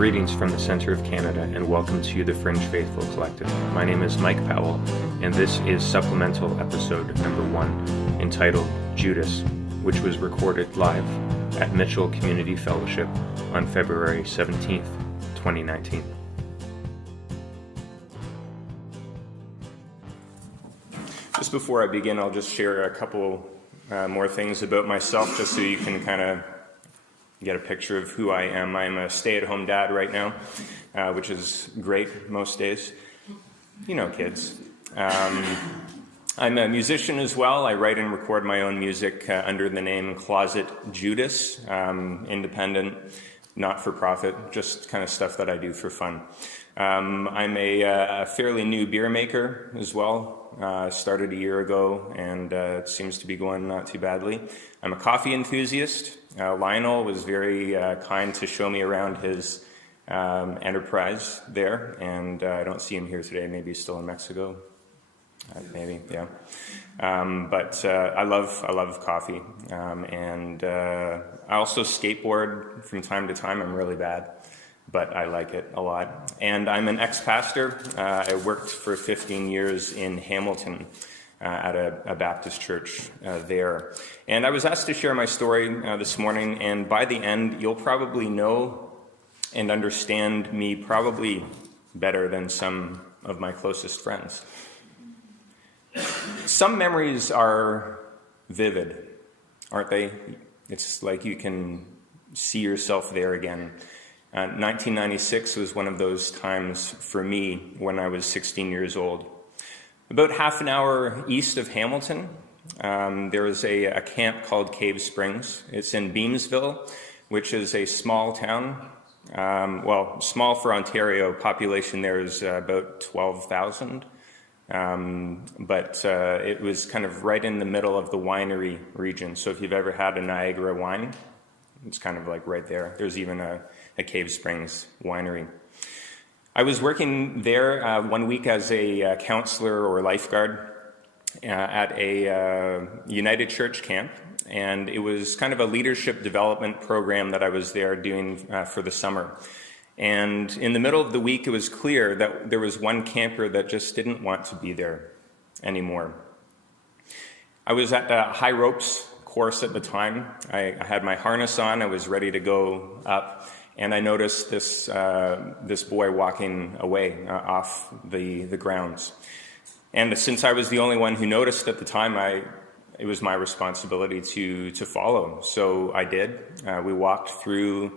Greetings from the center of Canada and welcome to the Fringe Faithful Collective. My name is Mike Powell and this is supplemental episode number 1 entitled Judas, which was recorded live at Mitchell Community Fellowship on February 17th, 2019. Just before I begin, I'll just share a couple more things about myself just so you can kind of get a picture of who I am. I'm a stay-at-home dad right now, which is great most days. You know, kids. I'm a musician as well. I write and record my own music under the name Closet Judas, independent, not-for-profit, just kind of stuff that I do for fun. I'm a fairly new beer maker as well. Started a year ago, and it seems to be going not too badly. I'm a coffee enthusiast. Lionel was very kind to show me around his enterprise there, and I don't see him here today. Maybe he's still in Mexico. Maybe, yeah. But I love coffee, and I also skateboard from time to time. I'm really bad, but I like it a lot. And I'm an ex-pastor. I worked for 15 years in Hamilton at a Baptist church there. And I was asked to share my story this morning, and by the end, you'll probably know and understand me probably better than some of my closest friends. Some memories are vivid, aren't they? It's like you can see yourself there again. 1996 was one of those times for me when I was 16 years old. About half an hour east of Hamilton, there is a camp called Cave Springs. It's in Beamsville, which is a small town. Small for Ontario. Population there is about 12,000. But it was kind of right in the middle of the winery region. So if you've ever had a Niagara wine, it's kind of like right there. There's even a Cave Springs winery. I was working there 1 week as a counselor or lifeguard at a United Church camp, and it was kind of a leadership development program that I was there doing for the summer. And in the middle of the week, it was clear that there was one camper that just didn't want to be there anymore. I was at a high ropes course at the time. I had my harness on. I was ready to go up. And I noticed this boy walking away off the grounds. And since I was the only one who noticed at the time, it was my responsibility to follow. So I did. We walked through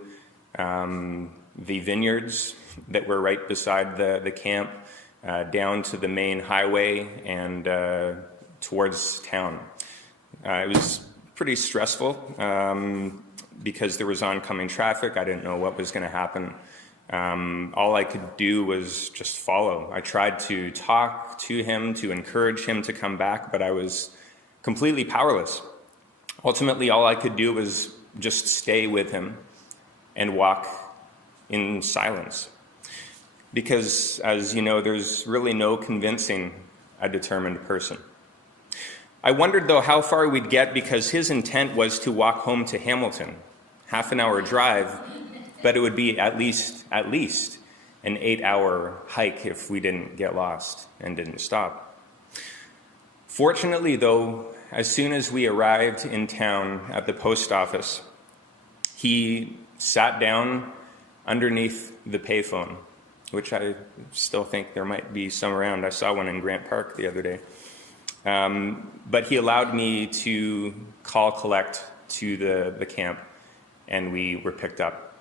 the vineyards that were right beside the camp, down to the main highway and towards town. It was pretty stressful. Because there was oncoming traffic. I didn't know what was going to happen. All I could do was just follow. I tried to talk to him, to encourage him to come back, but I was completely powerless. Ultimately, all I could do was just stay with him and walk in silence. Because, as you know, there's really no convincing a determined person. I wondered, though, how far we'd get because his intent was to walk home to Hamilton. Half an hour drive, but it would be at least an 8-hour hike if we didn't get lost and didn't stop. Fortunately, though, as soon as we arrived in town at the post office, he sat down underneath the payphone, which I still think there might be some around. I saw one in Grant Park the other day. But he allowed me to call collect to the camp, and we were picked up.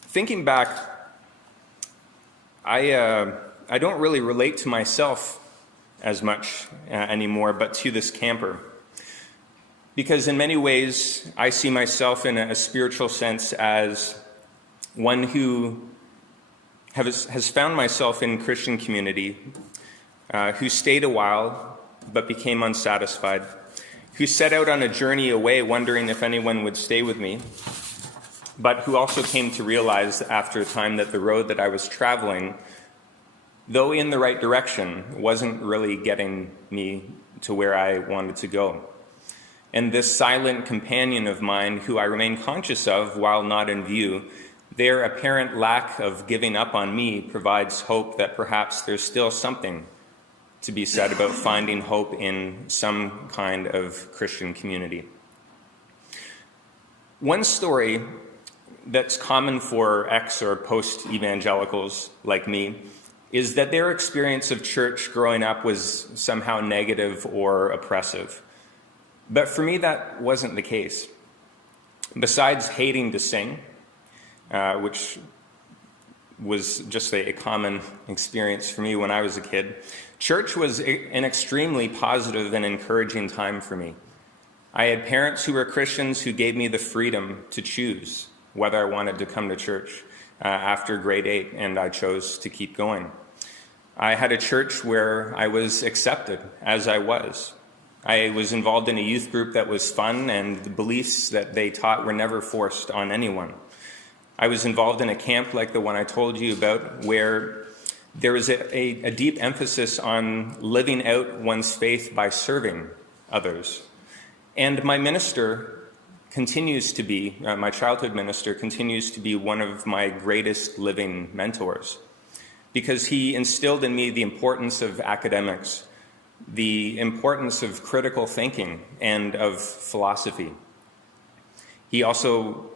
Thinking back, I don't really relate to myself as much anymore, but to this camper. Because in many ways, I see myself in a spiritual sense as one who has found myself in Christian community, who stayed a while but became unsatisfied, who set out on a journey away wondering if anyone would stay with me, but who also came to realize after a time that the road that I was traveling, though in the right direction, wasn't really getting me to where I wanted to go. and this silent companion of mine who I remain conscious of while not in view, their apparent lack of giving up on me provides hope that perhaps there's still something to be said about finding hope in some kind of Christian community. One story that's common for ex or post-evangelicals like me is that their experience of church growing up was somehow negative or oppressive. But for me, that wasn't the case. Besides hating to sing, which was just a common experience for me when I was a kid, church was an extremely positive and encouraging time for me. I had parents who were Christians who gave me the freedom to choose whether I wanted to come to church after grade 8, and I chose to keep going. I had a church where I was accepted as I was. I was involved in a youth group that was fun, and the beliefs that they taught were never forced on anyone. I was involved in a camp like the one I told you about, where there was a deep emphasis on living out one's faith by serving others. And my minister continues to be, my childhood minister continues to be one of my greatest living mentors, because he instilled in me the importance of academics, the importance of critical thinking and of philosophy. He also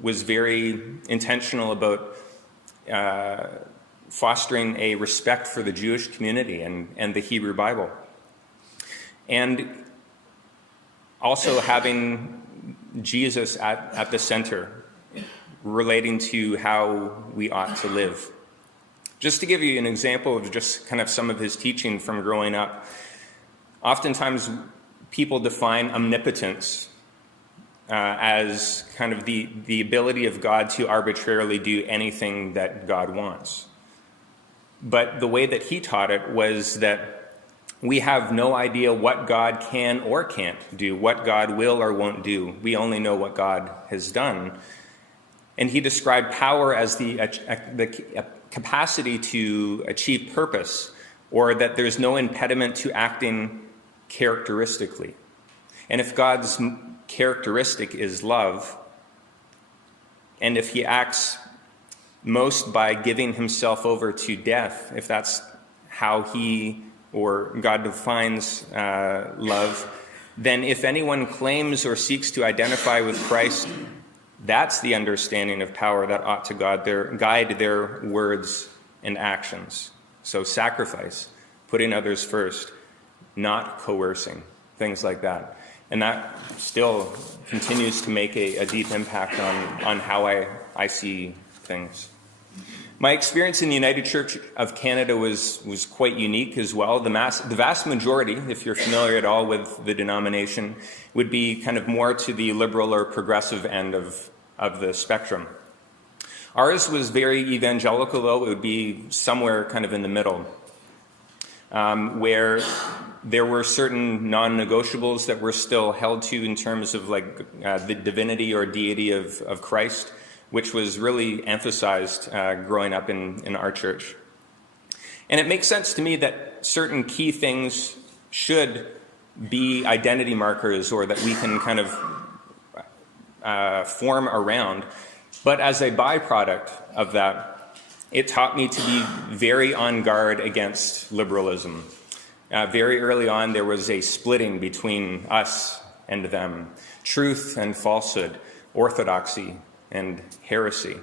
was very intentional about fostering a respect for the Jewish community and the Hebrew Bible. And also having Jesus at the center, relating to how we ought to live. Just to give you an example of just kind of some of his teaching from growing up, oftentimes people define omnipotence as kind of the ability of God to arbitrarily do anything that God wants. But the way that he taught it was that we have no idea what God can or can't do, what God will or won't do. We only know what God has done. And he described power as the capacity to achieve purpose, or that there's no impediment to acting characteristically. And if God's characteristic is love, and if he acts most by giving himself over to death, if that's how he or God defines love, then if anyone claims or seeks to identify with Christ, that's the understanding of power that ought to guide their words and actions. So sacrifice, putting others first, not coercing, things like that. And that still continues to make a deep impact on how I see things. My experience in the United Church of Canada was quite unique as well. The vast majority, if you're familiar at all with the denomination, would be kind of more to the liberal or progressive end of the spectrum. Ours was very evangelical, though. It would be somewhere kind of in the middle, where there were certain non-negotiables that were still held to in terms of the divinity or deity of Christ, which was really emphasized growing up in our church. And it makes sense to me that certain key things should be identity markers, or that we can kind of form around. But as a byproduct of that, it taught me to be very on guard against liberalism. Very early on, there was a splitting between us and them, truth and falsehood, orthodoxy and heresy.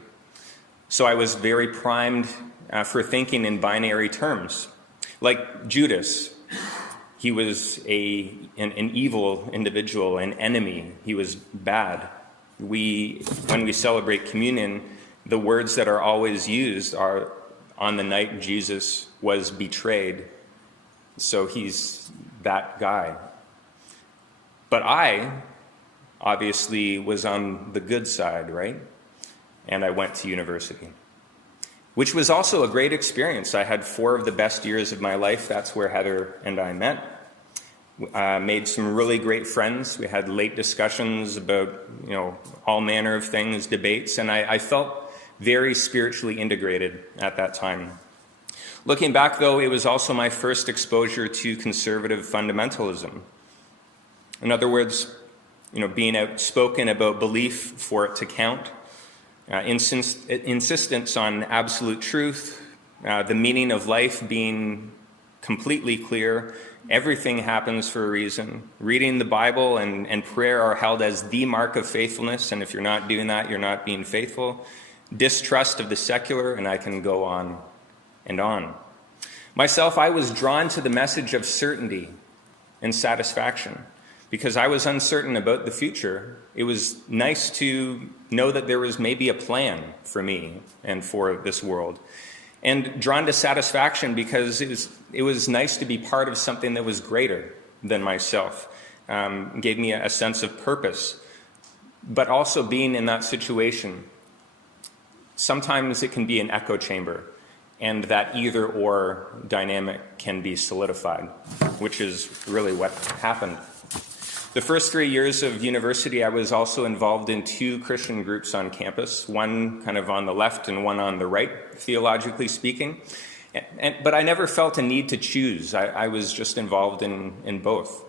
So I was very primed for thinking in binary terms. Like Judas, he was an evil individual, an enemy. He was bad. When we celebrate communion, the words that are always used are on the night Jesus was betrayed. So he's that guy. But I obviously was on the good side, right? And I went to university, which was also a great experience. I had 4 of the best years of my life. That's where Heather and I met. Made some really great friends. We had late discussions about, all manner of things, debates, and I felt very spiritually integrated at that time. Looking back, though, it was also my first exposure to conservative fundamentalism. In other words, being outspoken about belief for it to count, insistence on absolute truth, the meaning of life being completely clear, everything happens for a reason. Reading the Bible and prayer are held as the mark of faithfulness, and if you're not doing that, you're not being faithful. Distrust of the secular, and I can go on and on. Myself, I was drawn to the message of certainty and satisfaction because I was uncertain about the future. It was nice to know that there was maybe a plan for me and for this world. And drawn to satisfaction because it was nice to be part of something that was greater than myself. Gave me a sense of purpose. But also being in that situation, sometimes it can be an echo chamber, and that either-or dynamic can be solidified, which is really what happened. The first 3 years of university, I was also involved in 2 Christian groups on campus, one kind of on the left and one on the right, theologically speaking. But I never felt a need to choose. I was just involved in both.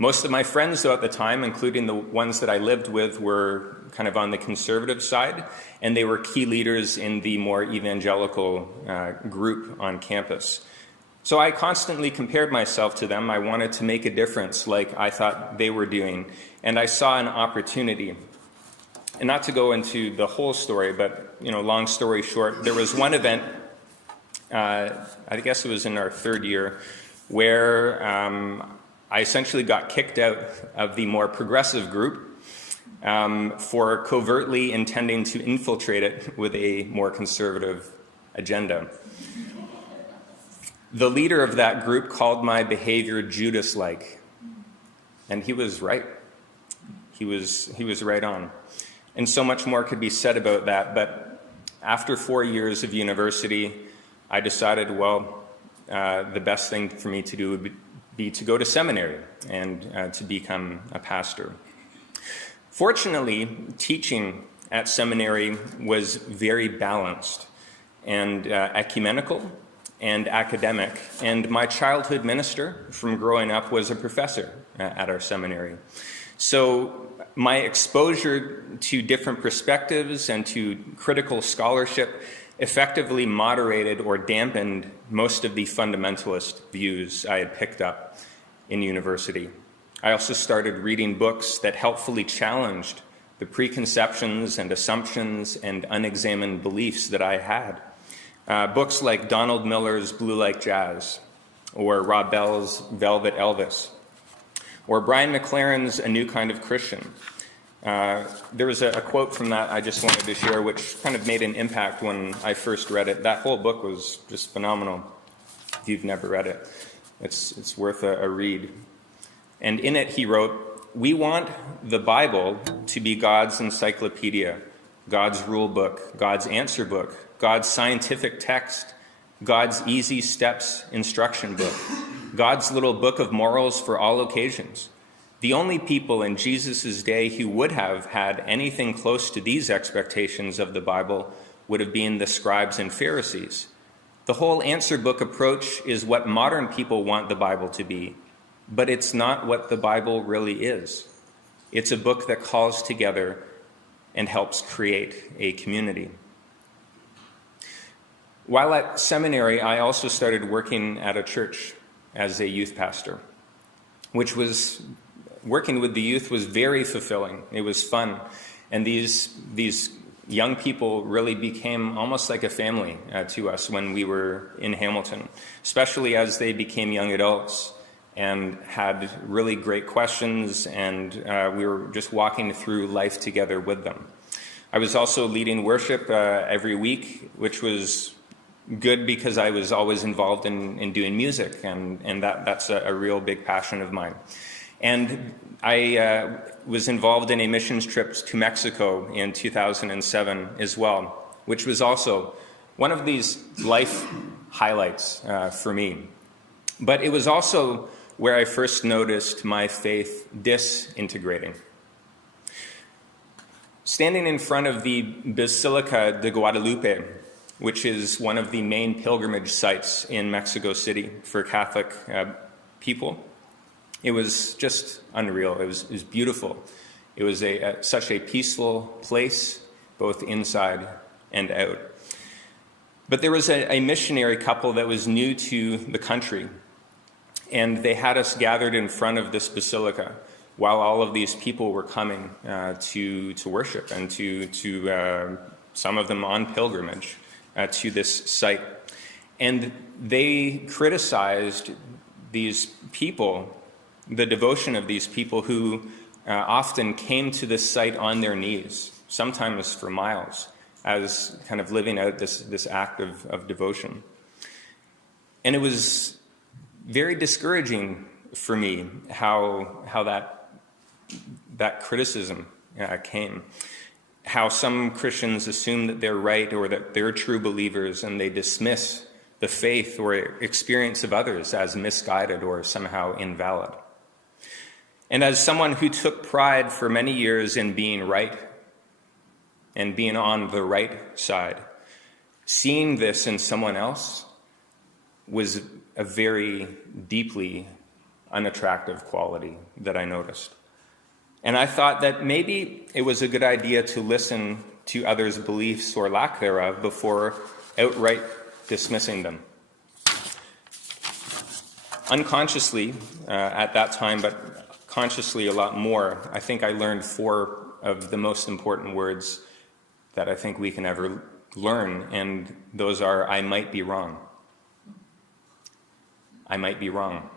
Most of my friends, though, at the time, including the ones that I lived with, were kind of on the conservative side, and they were key leaders in the more evangelical group on campus. So I constantly compared myself to them. I wanted to make a difference like I thought they were doing, and I saw an opportunity. And not to go into the whole story, but long story short, there was one event, I guess it was in our 3rd year, where I essentially got kicked out of the more progressive group for covertly intending to infiltrate it with a more conservative agenda. The leader of that group called my behavior Judas-like, and he was right. He was right on. And so much more could be said about that, but after 4 years of university, I decided, the best thing for me to do would be to go to seminary and to become a pastor. Fortunately, teaching at seminary was very balanced and ecumenical and academic, and my childhood minister from growing up was a professor at our seminary. So my exposure to different perspectives and to critical scholarship effectively moderated or dampened most of the fundamentalist views I had picked up in university. I also started reading books that helpfully challenged the preconceptions and assumptions and unexamined beliefs that I had. Books like Donald Miller's Blue Like Jazz, or Rob Bell's Velvet Elvis, or Brian McLaren's A New Kind of Christian. There was a quote from that I just wanted to share, which kind of made an impact when I first read it. That whole book was just phenomenal. If you've never read it, it's worth a read. And in it, he wrote, "We want the Bible to be God's encyclopedia, God's rule book, God's answer book, God's scientific text, God's easy steps instruction book, God's little book of morals for all occasions. The only people in Jesus' day who would have had anything close to these expectations of the Bible would have been the scribes and Pharisees. The whole answer book approach is what modern people want the Bible to be, but it's not what the Bible really is. It's a book that calls together and helps create a community." While at seminary, I also started working at a church as a youth pastor, which was, working with the youth was very fulfilling. It was fun. And these young people really became almost like a family to us when we were in Hamilton, especially as they became young adults and had really great questions, and we were just walking through life together with them. I was also leading worship every week, which was good because I was always involved in doing music, and that's a real big passion of mine. And I was involved in a missions trip to Mexico in 2007 as well, which was also one of these life highlights for me. But it was also where I first noticed my faith disintegrating. Standing in front of the Basilica de Guadalupe, which is one of the main pilgrimage sites in Mexico City for Catholic people, It was just unreal. It was beautiful. It was such a peaceful place, both inside and out. But there was a missionary couple that was new to the country, and they had us gathered in front of this basilica while all of these people were coming to worship, and to some of them on pilgrimage to this site. And they criticized these people, the devotion of these people who often came to this site on their knees, sometimes for miles, as kind of living out this act of devotion. And it was very discouraging for me how that criticism came. How some Christians assume that they're right or that they're true believers, and they dismiss the faith or experience of others as misguided or somehow invalid. And as someone who took pride for many years in being right and being on the right side, seeing this in someone else was a very deeply unattractive quality that I noticed. And I thought that maybe it was a good idea to listen to others' beliefs or lack thereof before outright dismissing them. Unconsciously at that time, but consciously a lot more, I think I learned 4 of the most important words that I think we can ever learn, and those are, I might be wrong. I might be wrong.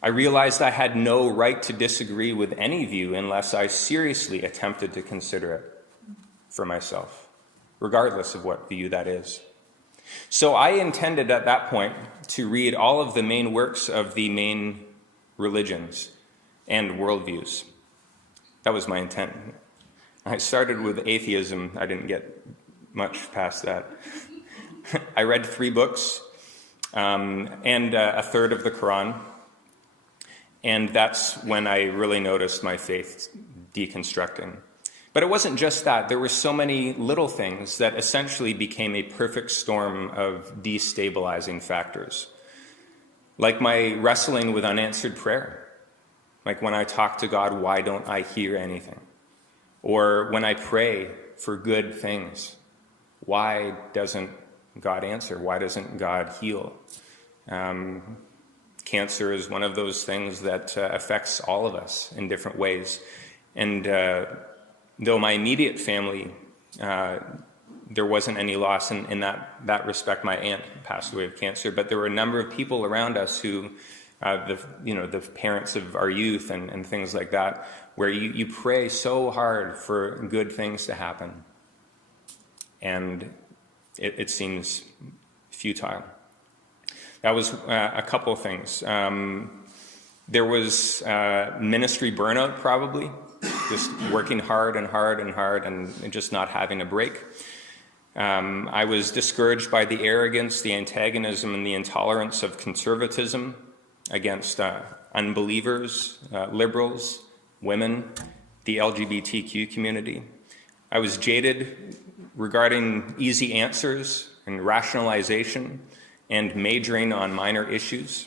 I realized I had no right to disagree with any view unless I seriously attempted to consider it for myself, regardless of what view that is. So I intended at that point to read all of the main works of the main religions and worldviews. That was my intent. I started with atheism. I didn't get much past that. I read 3 books and a third of the Quran. And that's when I really noticed my faith deconstructing. But it wasn't just that. There were so many little things that essentially became a perfect storm of destabilizing factors. Like my wrestling with unanswered prayer. Like when I talk to God, why don't I hear anything? Or when I pray for good things, why doesn't God answer? Why doesn't God heal? Cancer is one of those things that affects all of us in different ways. And though my immediate family, there wasn't any loss in that respect. My aunt passed away of cancer, but there were a number of people around us who, the parents of our youth and things like that, where you pray so hard for good things to happen, and it seems futile. That was a couple of things. There was ministry burnout, probably, just working hard and just not having a break. I was discouraged by the arrogance, the antagonism, and the intolerance of conservatism against unbelievers, liberals, women, the LGBTQ community. I was jaded regarding easy answers and rationalization and majoring on minor issues.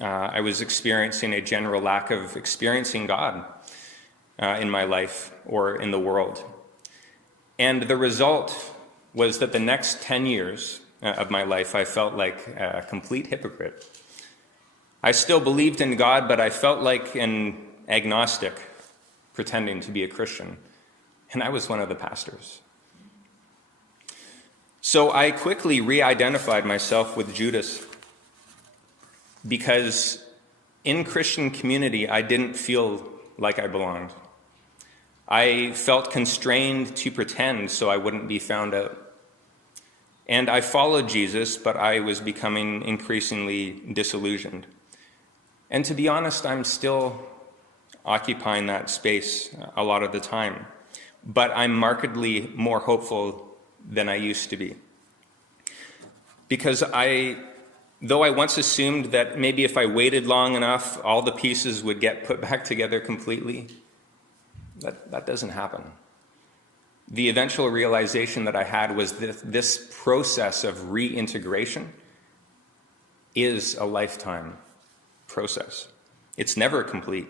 I was experiencing a general lack of experiencing God in my life or in the world. And the result was that the next 10 years of my life, I felt like a complete hypocrite. I still believed in God, but I felt like an agnostic pretending to be a Christian. And I was one of the pastors. So I quickly re-identified myself with Judas, because in Christian community, I didn't feel like I belonged. I felt constrained to pretend so I wouldn't be found out. And I followed Jesus, but I was becoming increasingly disillusioned. And to be honest, I'm still occupying that space a lot of the time. But I'm markedly more hopeful than I used to be. Because though I once assumed that maybe if I waited long enough, all the pieces would get put back together completely, that doesn't happen. The eventual realization that I had was that this process of reintegration is a lifetime process. It's never complete.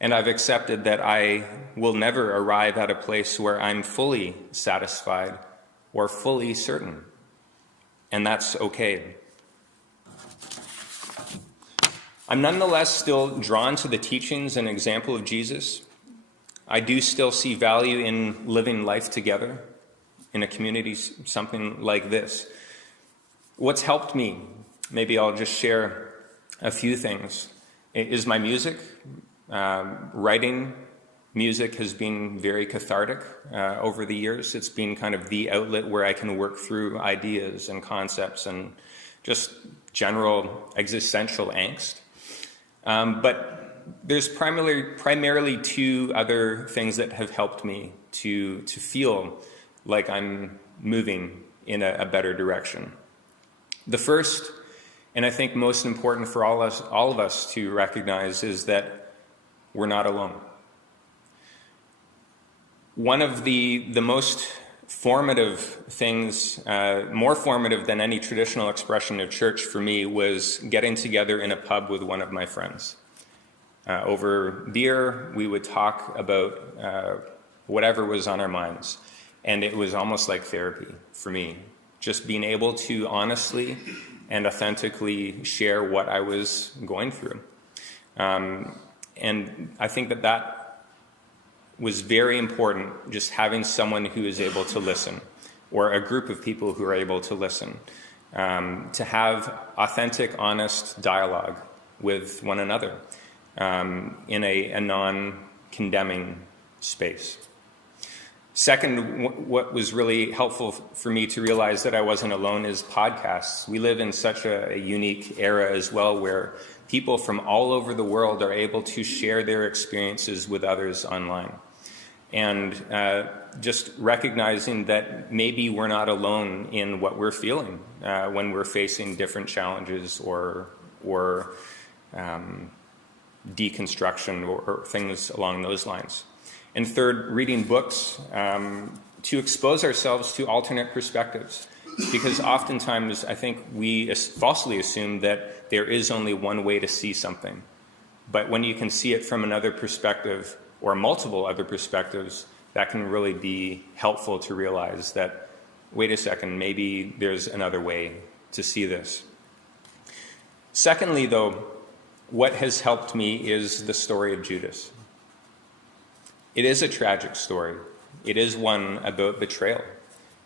And I've accepted that I will never arrive at a place where I'm fully satisfied or fully certain. And that's okay. I'm nonetheless still drawn to the teachings and example of Jesus. I do still see value in living life together in a community, something like this. What's helped me, maybe I'll just share a few things, is my music. Writing music has been very cathartic over the years. It's been kind of the outlet where I can work through ideas and concepts and just general existential angst. But there's primarily two other things that have helped me to feel like I'm moving in a better direction. The first, and I think most important for all of us to recognize, is that we're not alone. One of the most formative things, more formative than any traditional expression of church for me, was getting together in a pub with one of my friends. Over beer, we would talk about whatever was on our minds. And it was almost like therapy for me, just being able to honestly and authentically share what I was going through. And I think that was very important, just having someone who is able to listen, or a group of people who are able to listen, to have authentic, honest dialogue with one another in a non-condemning space. Second, what was really helpful for me to realize that I wasn't alone is podcasts. We live in such a unique era as well, where people from all over the world are able to share their experiences with others online. And just recognizing that maybe we're not alone in what we're feeling when we're facing different challenges or deconstruction or things along those lines. And third, reading books to expose ourselves to alternate perspectives. Because oftentimes I think we falsely assume that there is only one way to see something. But when you can see it from another perspective or multiple other perspectives, that can really be helpful to realize that, wait a second, maybe there's another way to see this. Secondly, though, what has helped me is the story of Judas. It is a tragic story. It is one about betrayal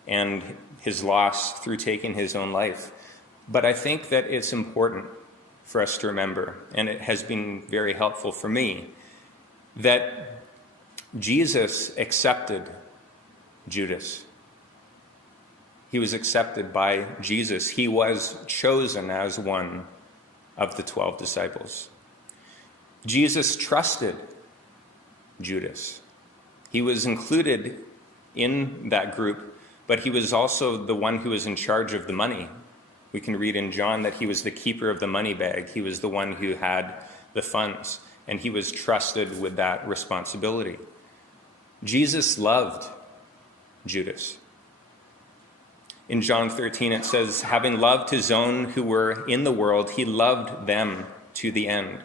and his loss through taking his own life. But I think that it's important for us to remember, and it has been very helpful for me, that Jesus accepted Judas. He was accepted by Jesus. He was chosen as one of the 12 disciples. Jesus trusted Judas. He was included in that group, but he was also the one who was in charge of the money. We can read in John that he was the keeper of the money bag. He was the one who had the funds, and he was trusted with that responsibility. Jesus loved Judas. In John 13, it says, having loved his own who were in the world, he loved them to the end.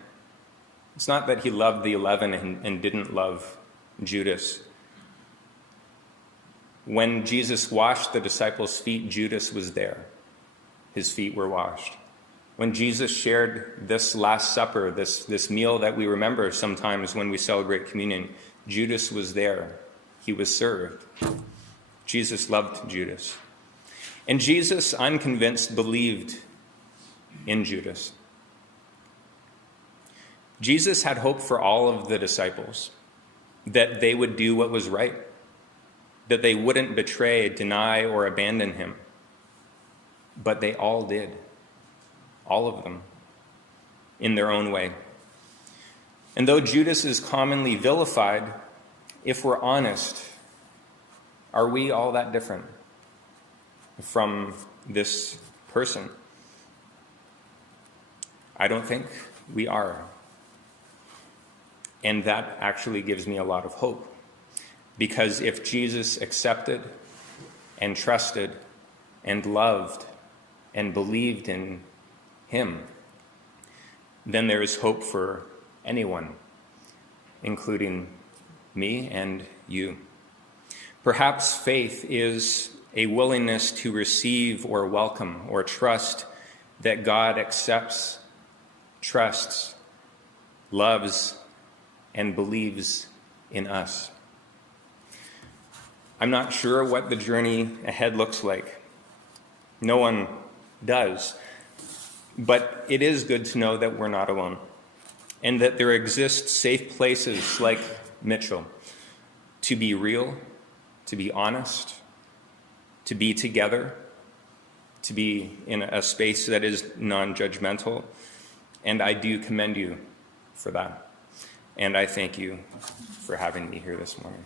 It's not that he loved the 11 and didn't love Judas. When Jesus washed the disciples' feet, Judas was there. His feet were washed. When Jesus shared this Last Supper, this meal that we remember sometimes when we celebrate communion, Judas was there. He was served. Jesus loved Judas. And Jesus, I'm convinced, believed in Judas. Jesus had hope for all of the disciples, that they would do what was right, that they wouldn't betray, deny, or abandon him. But they all did, all of them, in their own way. And though Judas is commonly vilified, if we're honest, are we all that different from this person? I don't think we are. And that actually gives me a lot of hope. Because if Jesus accepted and trusted and loved and believed in him, then there is hope for anyone, including me and you. Perhaps faith is a willingness to receive or welcome or trust that God accepts, trusts, loves, and believes in us. I'm not sure what the journey ahead looks like. No one does. But it is good to know that we're not alone, and that there exist safe places like Mitchell to be real, to be honest, to be together, to be in a space that is non-judgmental. And I do commend you for that. And I thank you for having me here this morning.